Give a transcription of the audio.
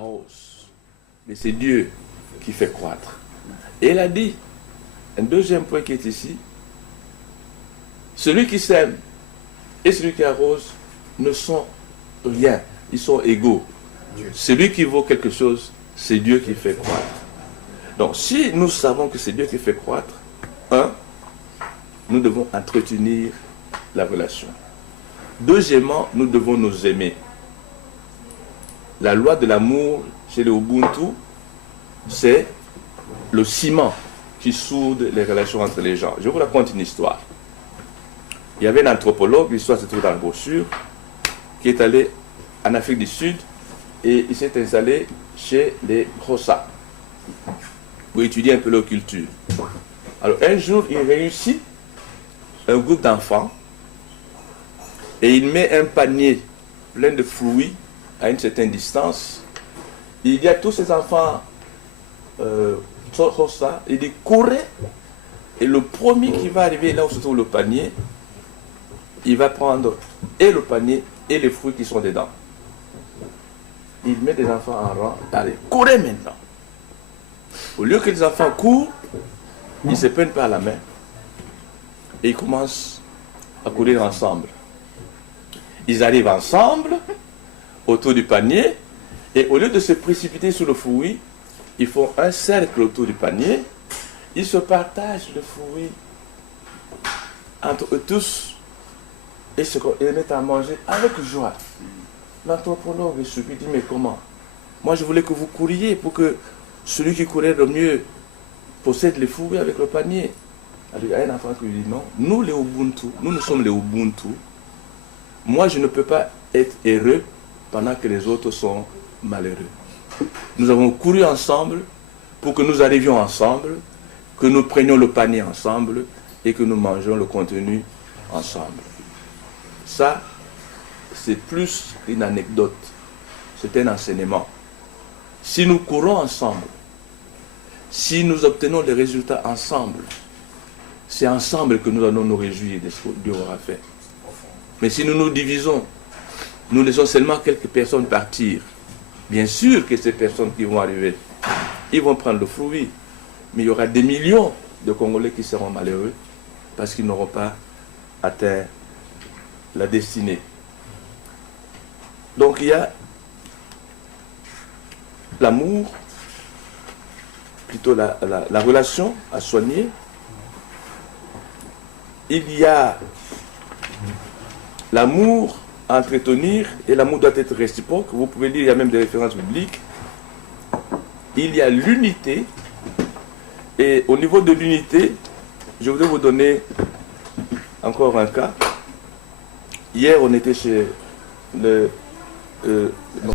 arrose, mais c'est Dieu qui fait croître. Et il a dit, un deuxième point qui est ici, celui qui sème et celui qui arrose ne sont rien, ils sont égaux. Celui qui vaut quelque chose, c'est Dieu qui fait croître. Donc si nous savons que c'est Dieu qui fait croître, nous devons entretenir la relation. Deuxièmement, nous devons nous aimer. La loi de l'amour chez les Ubuntu, c'est le ciment qui soude les relations entre les gens. Je vous raconte une histoire. Il y avait un anthropologue, l'histoire se trouve dans la brochure, qui est allé en Afrique du Sud et il s'est installé chez les Xhosa pour étudier un peu leur culture. Alors un jour, il réussit un groupe d'enfants et il met un panier plein de fruits à une certaine distance. Il dit à tous ces enfants Xhosa, il dit courez, et le premier qui va arriver là où se trouve le panier, il va prendre et le panier et les fruits qui sont dedans. Il met des enfants en rang. Allez, courez maintenant. Au lieu que les enfants courent, ils se prennent par la main et ils commencent à courir ensemble. Ils arrivent ensemble autour du panier et au lieu de se précipiter sur le fruit, ils font un cercle autour du panier. Ils se partagent le fruit entre eux tous et les mettent à manger avec joie. L'anthropologue est surpris, dit mais comment? Moi je voulais que vous couriez pour que celui qui courait le mieux possède les fruits avec le panier. Alors, il y a un enfant qui lui dit non, nous les Ubuntu, nous sommes les Ubuntu. Moi je ne peux pas être heureux pendant que les autres sont malheureux. Nous avons couru ensemble pour que nous arrivions ensemble, que nous prenions le panier ensemble et que nous mangeons le contenu ensemble. Ça, c'est plus qu'une anecdote, c'est un enseignement. Si nous courons ensemble, si nous obtenons des résultats ensemble, c'est ensemble que nous allons nous réjouir de ce que Dieu aura fait. Mais si nous nous divisons, nous laissons seulement quelques personnes partir. Bien sûr que ces personnes qui vont arriver, ils vont prendre le fruit, mais il y aura des millions de Congolais qui seront malheureux parce qu'ils n'auront pas atteint la destinée. Donc il y a l'amour, plutôt la relation à soigner. Il y a l'amour à entretenir et l'amour doit être réciproque. Vous pouvez lire, il y a même des références bibliques. Il y a l'unité et au niveau de l'unité, je voudrais vous donner encore un cas. Hier, on était chez le